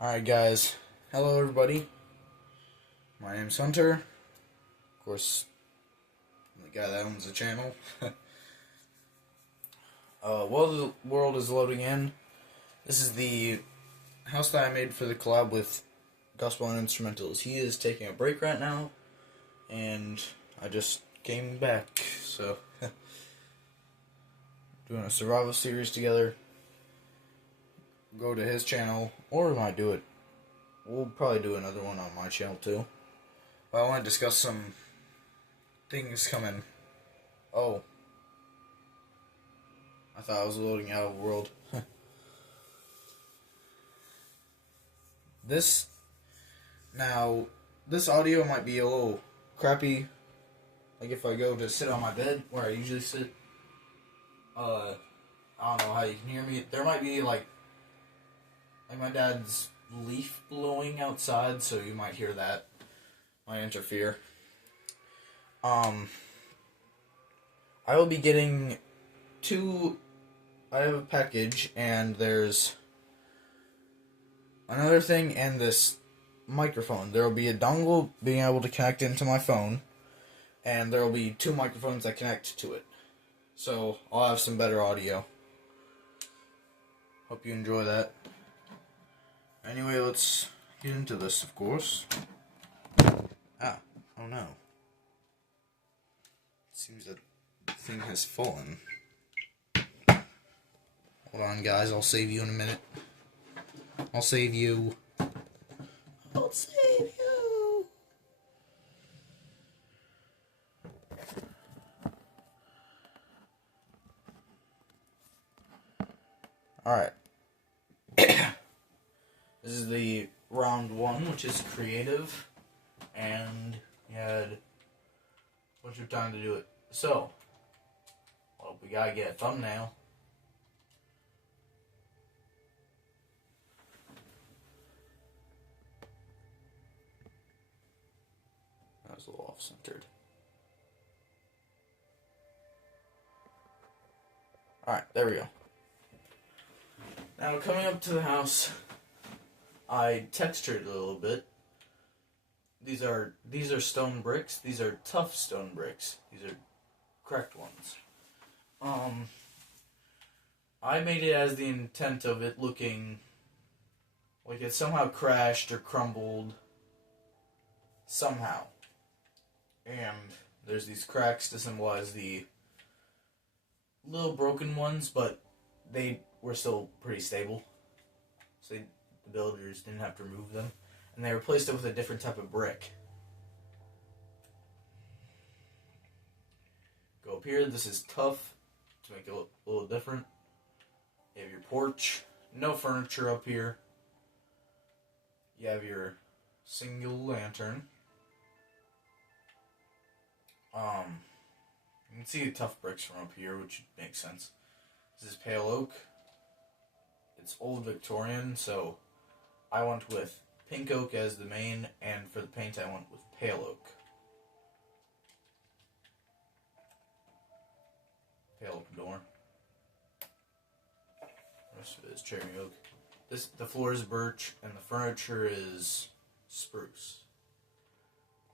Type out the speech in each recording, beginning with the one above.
Alright guys, hello everybody, my name's Hunter, of course, I'm the guy that owns the channel. While the world is loading in, this is the house that I made for the collab with Gospel and Instrumentals. He is taking a break right now, and I just came back, so, doing a survival series together. Go to his channel, or we might do it. We'll probably do another one on my channel too. But I want to discuss some things coming. Oh, I thought I was loading out of the world. This audio might be a little crappy. Like if I go to sit on my bed where I usually sit. I don't know how you can hear me. There might be like my dad's leaf blowing outside, so you might hear that. Might interfere. I will be getting I have a package, and there's another thing and this microphone. There will be a dongle being able to connect into my phone, and there will be two microphones that connect to it. So I'll have some better audio. Hope you enjoy that. Anyway, let's get into this, of course. Oh no. Seems that the thing has fallen. Hold on, guys, I'll save you in a minute. I'll save you. I'll save you. Alright. This is the round one, which is creative, and you had a bunch of time to do it. So, well, we gotta get a thumbnail. That was a little off-centered. Alright, there we go. Now, coming up to the house, I textured a little bit. These are stone bricks. These are tough stone bricks. These are cracked ones. I made it as the intent of it looking like it somehow crashed or crumbled somehow. And there's these cracks to symbolize the little broken ones, but they were still pretty stable. So the builders didn't have to remove them. And they replaced it with a different type of brick. Go up here. This is tough to make it look a little different. You have your porch. No furniture up here. You have your single lantern. You can see the tough bricks from up here, which makes sense. This is pale oak. It's old Victorian, so I went with pink oak as the main, and for the paint I went with pale oak. Pale oak door. The rest of it is cherry oak. The floor is birch, and the furniture is spruce.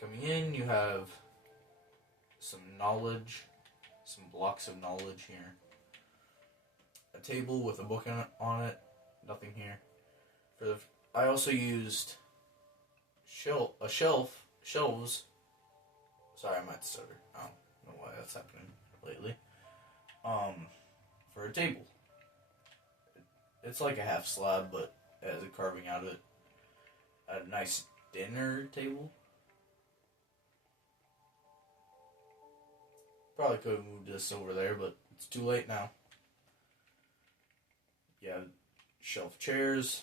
Coming in, you have some blocks of knowledge here. A table with a book on it. Nothing here. I also used shelves. Sorry, I might stutter. I don't know why that's happening lately. For a table. It's like a half slab, but it has a carving out of it. A nice dinner table. Probably could have moved this over there, but it's too late now. Yeah, shelf chairs.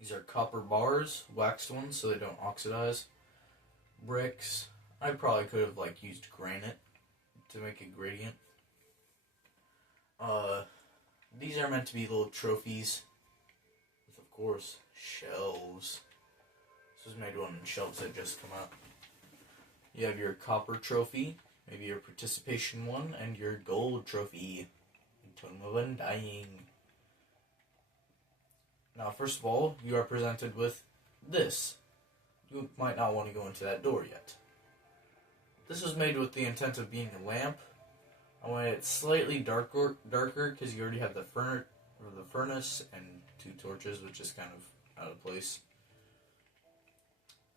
These are copper bars, waxed ones, so they don't oxidize. Bricks. I probably could have used granite to make a gradient. These are meant to be little trophies with, of course, shelves. This was made on shelves that just come out. You have your copper trophy, maybe your participation one, and your gold trophy. Tomb of Undying. Now, first of all, you are presented with this. You might not want to go into that door yet. This was made with the intent of being a lamp. I want it slightly darker because you already have the furnace and 2 torches, which is kind of out of place.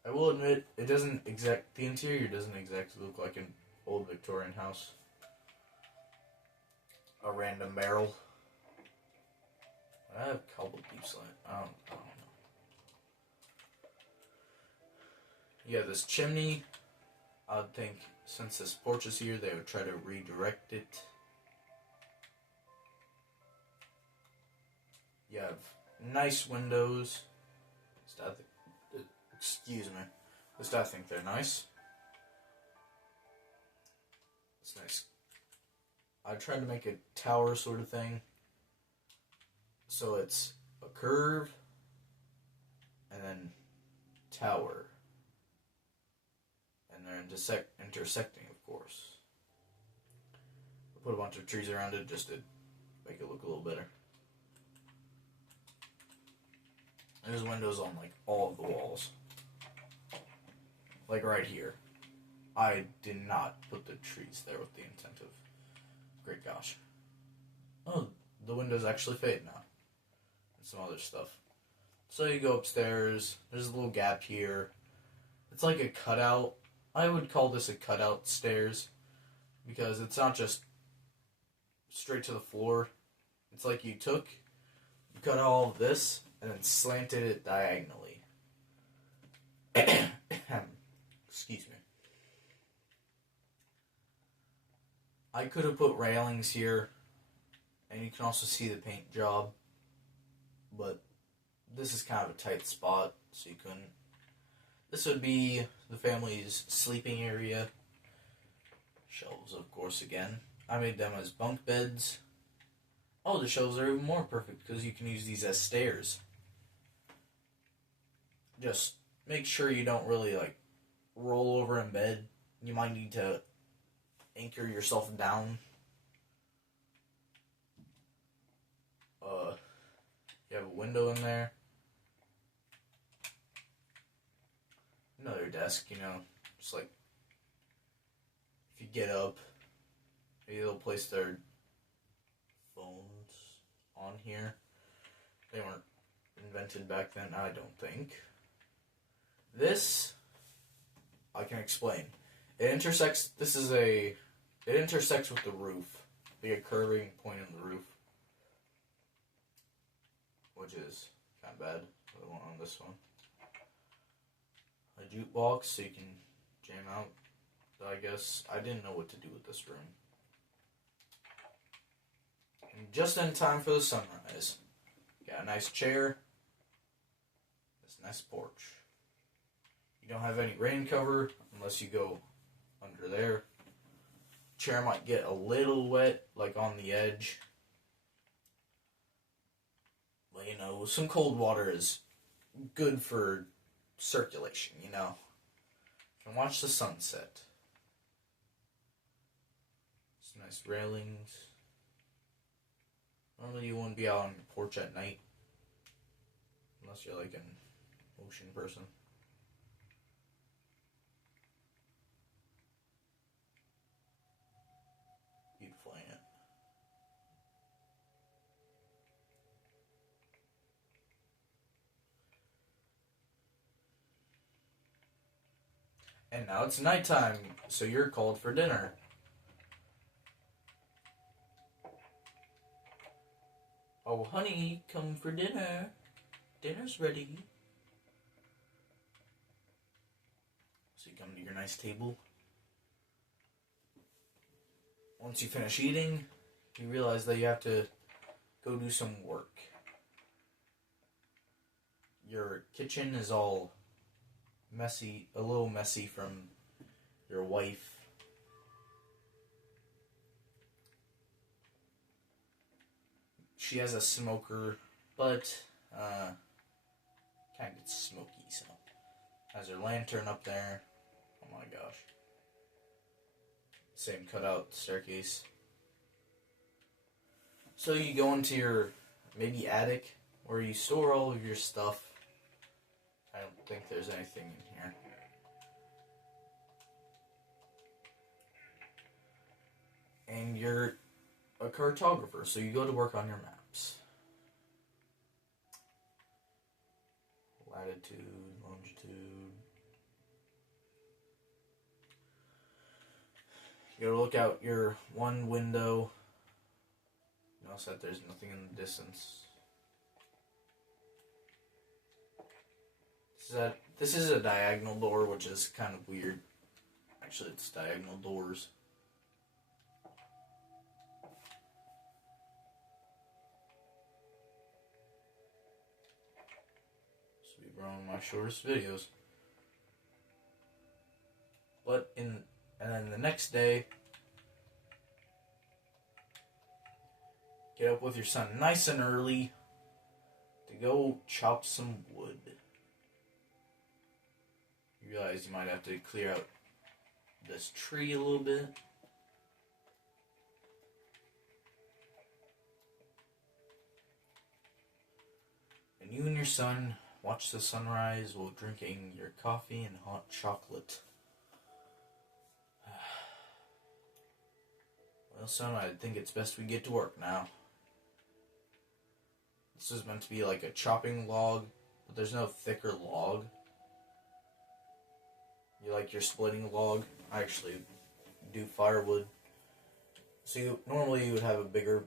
I will admit, the interior doesn't exactly look like an old Victorian house. A random barrel. I have cobbled deep slate. I don't know. You have this chimney. I would think since this porch is here, they would try to redirect it. You have nice windows. Excuse me. At least I think they're nice. It's nice. I tried to make a tower sort of thing. So it's a curve, and then tower. And they're intersecting, of course. I put a bunch of trees around it just to make it look a little better. And there's windows on, like, all of the walls. Like right here. I did not put the trees there with the intent of... Great gosh. Oh, the windows actually fade now. And some other stuff. So you go upstairs. There's a little gap here. It's like a cutout. I would call this a cutout stairs. Because it's not just straight to the floor. It's like you cut all of this, and then slanted it diagonally. Excuse me. I could have put railings here, and you can also see the paint job, but this is kind of a tight spot, so you couldn't. This would be the family's sleeping area. Shelves, of course, again. I made them as bunk beds. Oh, the shelves are even more perfect because you can use these as stairs. Just make sure you don't really, roll over in bed. You might need to anchor yourself down. You have a window in there. Another desk, just if you get up, maybe they'll place their phones on here. They weren't invented back then, I don't think. This, I can explain. It intersects with the roof. Be a curving point in the roof. Which is kind of bad. The one on this one. A jukebox so you can jam out. I guess I didn't know what to do with this room. And just in time for the sunrise. Got a nice chair. This nice porch. You don't have any rain cover unless you go under there. Chair might get a little wet, on the edge. But, some cold water is good for circulation, You can watch the sunset. Some nice railings. Normally you wouldn't be out on your porch at night. Unless you're an ocean person. Beautiful, ain't it? And now it's nighttime, so you're called for dinner. Oh, honey, come for dinner. Dinner's ready. So you come to your nice table. Once you finish eating, you realize that you have to go do some work. Your kitchen is all messy, a little messy from your wife. She has a smoker, but kind of gets smoky, so has her lantern up there. Oh my gosh. Same cutout staircase. So you go into your maybe attic where you store all of your stuff. I don't think there's anything in here. And you're a cartographer, so you go to work on your maps. Latitude, longitude. You gotta look out your one window. Notice that there's nothing in the distance. This is a diagonal door, which is kind of weird. Actually, it's diagonal doors. This will be one of my shortest videos. And then the next day, get up with your son nice and early to go chop some wood. You realize you might have to clear out this tree a little bit. And you and your son watch the sunrise while drinking your coffee and hot chocolate. Well, son, I think it's best we get to work now. This is meant to be like a chopping log, but there's no thicker log. You're splitting a log. I actually do firewood. So normally you would have a bigger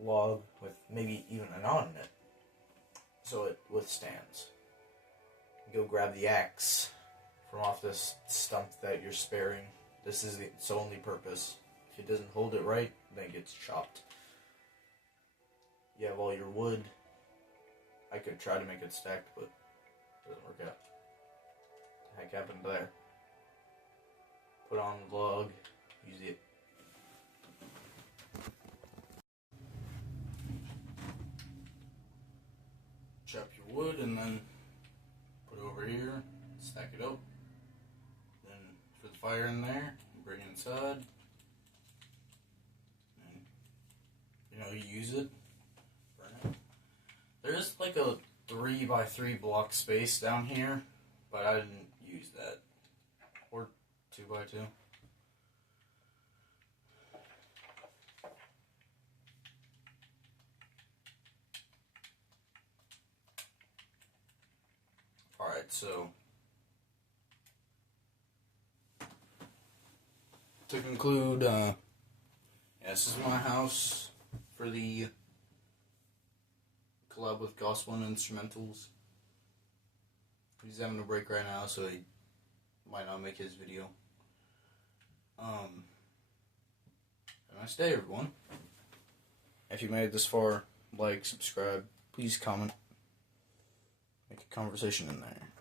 log with maybe even a knot in it, so it withstands. Go grab the axe from off this stump that you're sparing. This is its only purpose. If it doesn't hold it right, then it gets chopped. You have all your wood. I could try to make it stacked, but it doesn't work out. What the heck happened there? Put on the log, use it. Chop your wood and then put it over here, stack it up. Then put the fire in there, bring it inside. And you use it. Burn it. There is like a 3x3 block space down here, but I didn't use that. Or 2x2. Alright, so to conclude, this is my house for the collab with Gospel and Instrumentals. He's having a break right now, so he might not make his video. Have a nice day, everyone. If you made it this far, like, subscribe, please comment. Make a conversation in there.